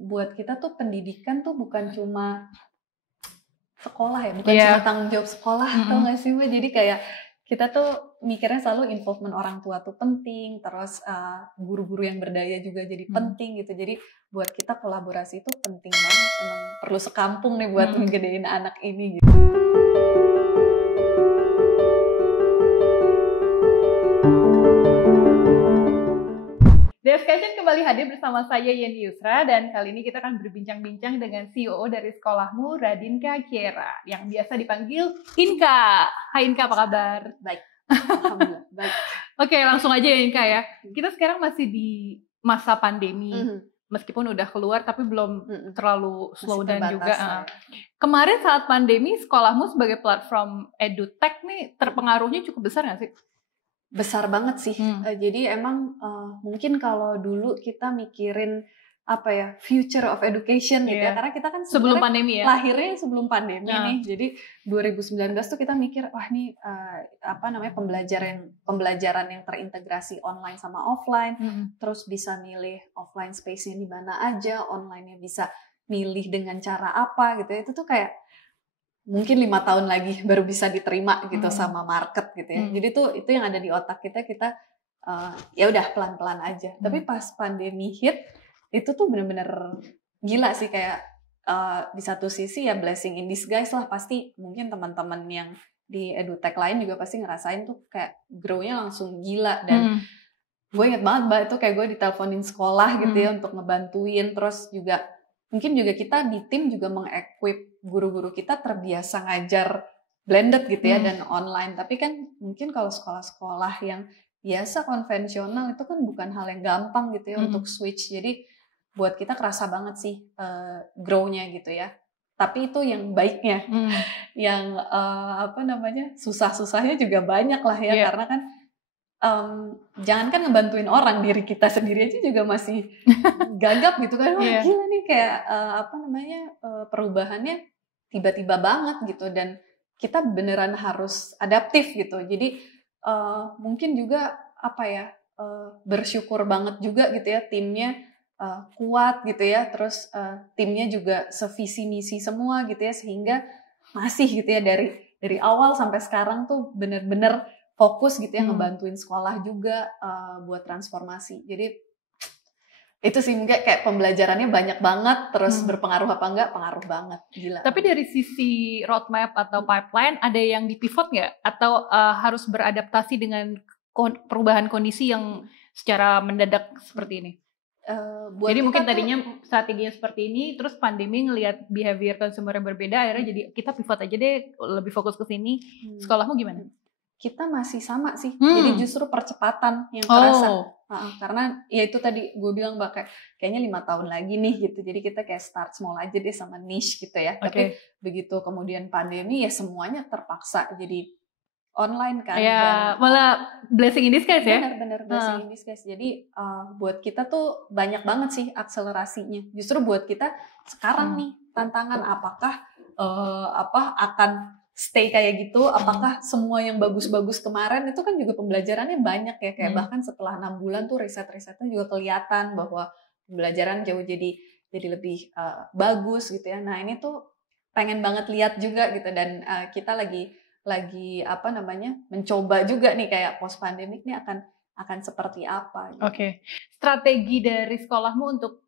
buat kita tuh pendidikan tuh bukan cuma sekolah ya, bukan cuma tanggung jawab sekolah, tau gak sih Mbak? Jadi kayak kita tuh mikirnya selalu involvement orang tua tuh penting, terus guru-guru yang berdaya juga jadi penting gitu. Jadi buat kita kolaborasi itu penting banget, emang perlu sekampung nih buat ngegedein anak ini gitu. Devscation kembali hadir bersama saya Yeni Yusra, dan kali ini kita akan berbincang-bincang dengan CEO dari Sekolahmu, Radinka Kiera, yang biasa dipanggil Inka. Hai Inka, apa kabar? Baik, alhamdulillah baik. Oke, langsung aja ya Inka ya. Kita sekarang masih di masa pandemi, meskipun udah keluar tapi belum terlalu slow down juga. Ya. Kemarin saat pandemi, Sekolahmu sebagai platform edutech nih terpengaruhnya cukup besar nggak sih? Besar banget sih. Jadi emang mungkin kalau dulu kita mikirin apa ya, future of education gitu ya, karena kita kan sebelum pandemi ya, lahirnya sebelum pandemi nih. Jadi 2019 tuh kita mikir wah nih apa namanya, pembelajaran yang terintegrasi online sama offline, terus bisa milih offline space-nya di mana aja, online-nya bisa milih dengan cara apa gitu ya. Itu tuh kayak mungkin 5 tahun lagi baru bisa diterima gitu sama market gitu ya. Jadi tuh itu yang ada di otak kita ya udah pelan-pelan aja. Tapi pas pandemi hit itu tuh bener-bener gila sih, kayak di satu sisi ya blessing in disguise lah, pasti mungkin teman-teman yang di edutech lain juga pasti ngerasain tuh kayak grow-nya langsung gila. Dan gue inget banget Mbak, itu kayak gue diteleponin sekolah gitu ya untuk ngebantuin, terus juga mungkin juga kita di tim juga mengequip guru-guru kita terbiasa ngajar blended gitu ya dan online. Tapi kan mungkin kalau sekolah-sekolah yang biasa konvensional itu kan bukan hal yang gampang gitu ya untuk switch. Jadi buat kita kerasa banget sih grow-nya gitu ya. Tapi itu yang baiknya, yang apa namanya, susah-susahnya juga banyak lah ya, karena kan jangankan ngebantuin orang, diri kita sendiri aja juga masih gagap gitu kan. Wah gila nih, kayak apa namanya, perubahannya tiba-tiba banget gitu, dan kita beneran harus adaptif gitu. Jadi mungkin juga apa ya, bersyukur banget juga gitu ya, timnya kuat gitu ya, terus timnya juga sevisi misi semua gitu ya, sehingga masih gitu ya dari awal sampai sekarang tuh bener-bener fokus gitu ya, ngebantuin sekolah juga buat transformasi. Jadi itu sih mungkin kayak pembelajarannya banyak banget, terus berpengaruh apa enggak? Pengaruh banget, gila. Tapi dari sisi roadmap atau pipeline ada yang dipivot nggak? Atau harus beradaptasi dengan perubahan kondisi yang secara mendadak seperti ini? Jadi mungkin tadinya strateginya seperti ini, terus pandemi ngelihat behavior consumer yang berbeda, akhirnya jadi kita pivot aja deh, lebih fokus ke sini. Sekolahmu gimana? Kita masih sama sih, jadi justru percepatan yang terasa. Karena ya itu tadi gue bilang Mbak, kayaknya 5 tahun lagi nih gitu, jadi kita kayak start small aja deh sama niche gitu ya. Tapi begitu kemudian pandemi ya semuanya terpaksa jadi online kan. Ya, malah blessing in disguise ya? Bener-bener blessing in disguise. Jadi buat kita tuh banyak banget sih akselerasinya. Justru buat kita sekarang nih tantangan, apakah akan stay kayak gitu, apakah semua yang bagus-bagus kemarin itu kan juga pembelajarannya banyak ya, kayak bahkan setelah 6 bulan tuh riset-risetnya juga kelihatan bahwa pembelajaran jauh jadi lebih bagus gitu ya. Nah ini tuh pengen banget lihat juga gitu, dan kita lagi apa namanya, mencoba juga nih kayak post pandemic nih akan seperti apa gitu. Strategi dari sekolahmu untuk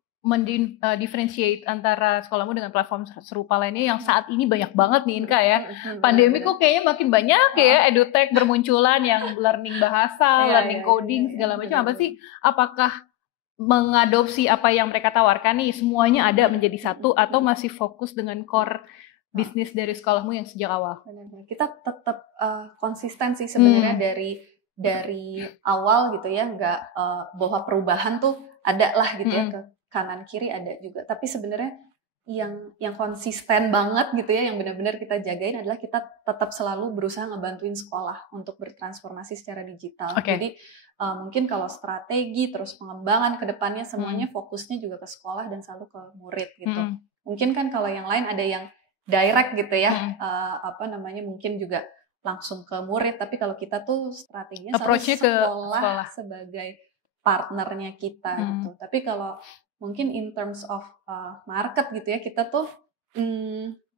differentiate antara sekolahmu dengan platform serupa lainnya yang saat ini banyak banget nih Inka ya. Pandemi kok kayaknya makin banyak ya edutech bermunculan yang learning bahasa, learning coding segala macam. Apa sih? Apakah mengadopsi apa yang mereka tawarkan nih semuanya ada menjadi satu, atau masih fokus dengan core bisnis dari sekolahmu yang sejak awal? Benar-benar. Kita tetap konsisten sih sebenarnya dari awal gitu ya, nggak bahwa perubahan tuh ada lah gitu ya, ke kanan kiri ada juga. Tapi sebenarnya yang konsisten banget gitu ya, yang benar-benar kita jagain adalah kita tetap selalu berusaha ngebantuin sekolah untuk bertransformasi secara digital. Jadi mungkin kalau strategi terus pengembangan ke depannya semuanya fokusnya juga ke sekolah dan selalu ke murid gitu. Mungkin kan kalau yang lain ada yang direct gitu ya, apa namanya, mungkin juga langsung ke murid, tapi kalau kita tuh strateginya selalu sekolah sebagai partnernya kita gitu. Tapi kalau mungkin in terms of market gitu ya, kita tuh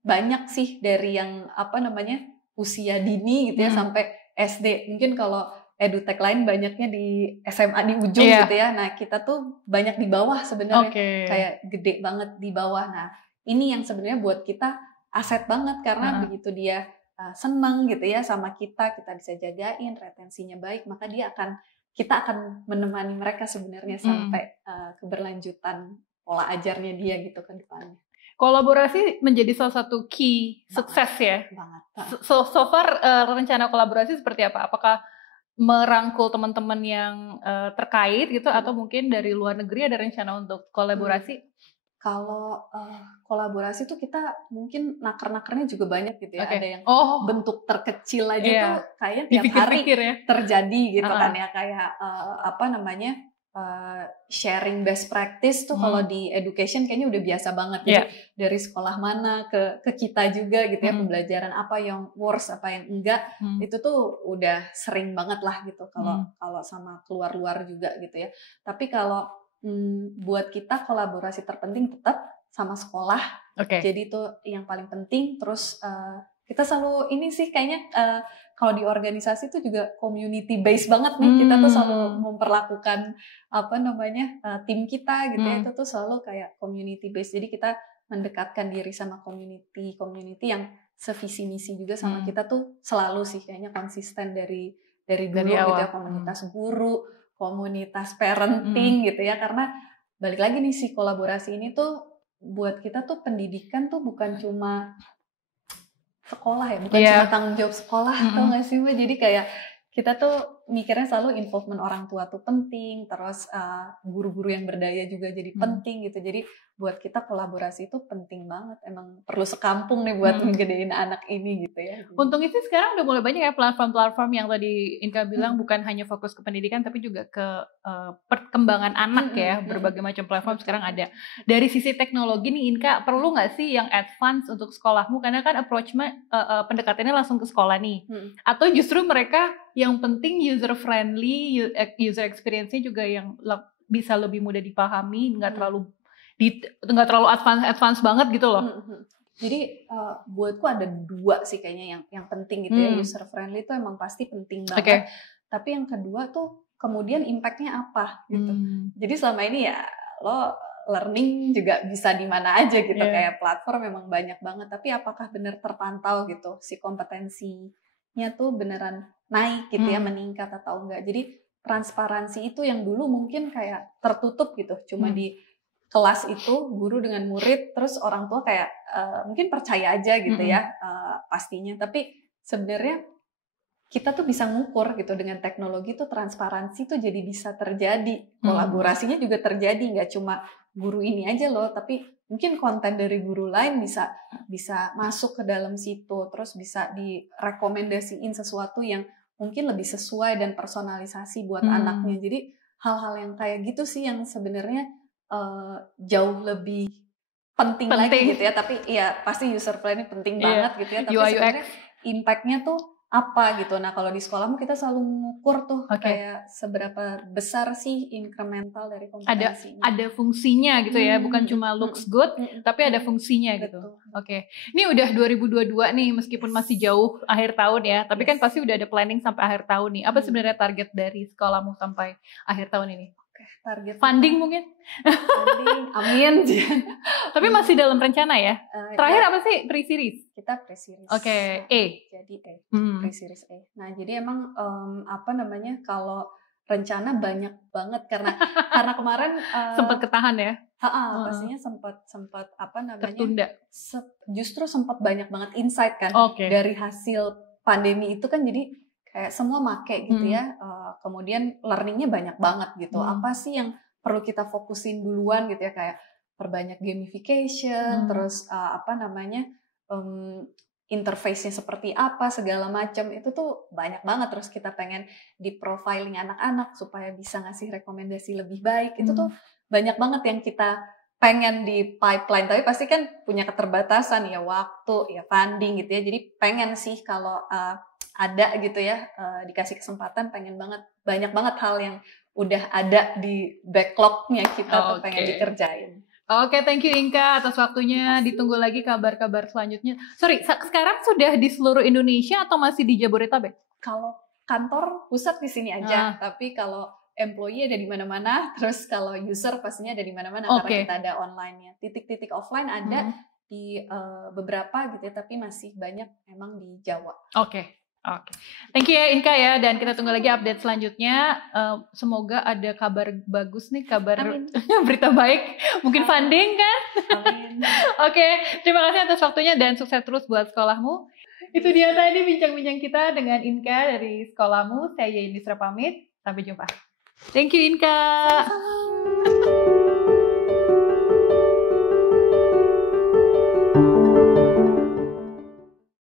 banyak sih dari yang apa namanya usia dini gitu ya sampai SD. Mungkin kalau edutech lain banyaknya di SMA di ujung gitu ya. Nah kita tuh banyak di bawah sebenarnya, kayak gede banget di bawah. Nah ini yang sebenarnya buat kita aset banget karena begitu dia senang gitu ya sama kita bisa jagain, retensinya baik, maka kita akan menemani mereka sebenarnya sampai keberlanjutan pola ajarnya dia gitu ke depannya. Kolaborasi menjadi salah satu key sukses ya. Banget. So far rencana kolaborasi seperti apa? Apakah merangkul teman-teman yang terkait gitu atau mungkin dari luar negeri ada rencana untuk kolaborasi? Kalau kolaborasi tuh kita mungkin naker-nakernya juga banyak gitu ya. Ada yang bentuk terkecil aja tuh kayaknya tiap hari terjadi gitu kan ya. Kayak apa namanya sharing best practice tuh kalau di education kayaknya udah biasa banget. Jadi dari sekolah mana ke kita juga gitu ya. Pembelajaran apa yang worse, apa yang enggak. Itu tuh udah sering banget lah gitu kalau sama keluar-luar juga gitu ya. Tapi kalau buat kita kolaborasi terpenting tetap sama sekolah. Jadi itu yang paling penting. Terus kita selalu ini sih kayaknya kalau di organisasi itu juga community based banget nih. Kita tuh selalu memperlakukan apa namanya tim kita gitu ya, itu tuh selalu kayak community based. Jadi kita mendekatkan diri sama community yang sevisi misi juga sama kita tuh selalu sih kayaknya konsisten dari dulu gitu ya, komunitas guru, komunitas parenting gitu ya, karena balik lagi nih si kolaborasi ini tuh buat kita tuh pendidikan tuh bukan cuma sekolah ya, bukan cuma tanggung jawab sekolah, tau gak sih Mbak? Jadi kayak kita tuh mikirnya selalu involvement orang tua tuh penting, terus guru-guru yang berdaya juga jadi penting gitu. Jadi buat kita kolaborasi itu penting banget, emang perlu sekampung nih buat ngegedein anak ini gitu ya. Untungnya sih sekarang udah mulai banyak ya platform-platform yang tadi Inka bilang bukan hanya fokus ke pendidikan tapi juga ke perkembangan anak ya, berbagai macam platform sekarang ada. Dari sisi teknologi nih Inka, perlu nggak sih yang advance untuk sekolahmu? Karena kan approach-nya pendekatannya langsung ke sekolah nih. Atau justru mereka yang penting user friendly, user experience-nya juga yang bisa lebih mudah dipahami, nggak terlalu advance banget gitu loh. Jadi buatku ada dua sih kayaknya yang penting gitu ya. User friendly itu emang pasti penting banget. Tapi yang kedua tuh kemudian impact-nya apa gitu. Jadi selama ini ya lo learning juga bisa di mana aja gitu, kayak platform memang banyak banget. Tapi apakah benar terpantau gitu si kompetensinya tuh beneran naik gitu ya, meningkat atau enggak. Jadi transparansi itu yang dulu mungkin kayak tertutup gitu, cuma di kelas itu guru dengan murid, terus orang tua kayak mungkin percaya aja gitu ya pastinya. Tapi sebenarnya kita tuh bisa ngukur gitu dengan teknologi tuh, transparansi tuh jadi bisa terjadi, kolaborasinya juga terjadi, nggak cuma guru ini aja loh, tapi mungkin konten dari guru lain bisa masuk ke dalam situ, terus bisa direkomendasiin sesuatu yang mungkin lebih sesuai dan personalisasi buat anaknya. Jadi hal-hal yang kayak gitu sih yang sebenarnya jauh lebih penting lagi gitu ya. Tapi ya pasti user friendly penting banget gitu ya. Tapi sebenarnya impact-nya tuh apa gitu. Nah kalau di sekolahmu kita selalu mengukur tuh kayak seberapa besar sih incremental dari kompetensinya. Ada fungsinya gitu ya, bukan cuma looks good, tapi ada fungsinya gitu. Ini udah 2022 nih, meskipun masih jauh akhir tahun ya, tapi kan pasti udah ada planning sampai akhir tahun nih. Apa sebenarnya target dari sekolahmu sampai akhir tahun ini? Target funding mungkin? Funding, amin. Tapi masih dalam rencana ya? Terakhir apa sih? Pre-series? Kita pre-series. E. Jadi E. Pre-series E. Nah jadi emang apa namanya, kalau rencana banyak banget karena kemarin sempat ketahan ya? Pastinya sempat apa namanya? Tertunda. Justru sempat banyak banget insight kan dari hasil pandemi itu kan, jadi kayak semua make gitu ya, kemudian learningnya banyak banget gitu. Apa sih yang perlu kita fokusin duluan gitu ya, kayak perbanyak gamification, terus apa namanya, interface-nya seperti apa, segala macam itu tuh banyak banget. Terus kita pengen di profiling anak-anak supaya bisa ngasih rekomendasi lebih baik. Itu tuh banyak banget yang kita pengen di pipeline, tapi pasti kan punya keterbatasan ya, waktu, ya funding gitu ya. Jadi pengen sih kalau ada gitu ya, dikasih kesempatan, pengen banget, banyak banget hal yang udah ada di backlognya kita tuh pengen dikerjain. Oke, thank you Inka atas waktunya. Ditunggu lagi kabar-kabar selanjutnya. Sorry, sekarang sudah di seluruh Indonesia atau masih di Jabodetabek? Kalau kantor pusat di sini aja, tapi kalau employee ada di mana-mana, terus kalau user pastinya ada di mana-mana karena kita ada online-nya. Titik-titik offline ada di beberapa gitu ya, tapi masih banyak memang di Jawa. Oke. Thank you ya Inka ya, dan kita tunggu lagi update selanjutnya. Semoga ada kabar bagus nih, berita baik, mungkin funding kan? Amin. Oke, terima kasih atas waktunya dan sukses terus buat sekolahmu. Itu dia tadi bincang-bincang kita dengan Inka dari sekolahmu. Saya Yeni Sra pamit, sampai jumpa. Thank you Inka. Sama-sama.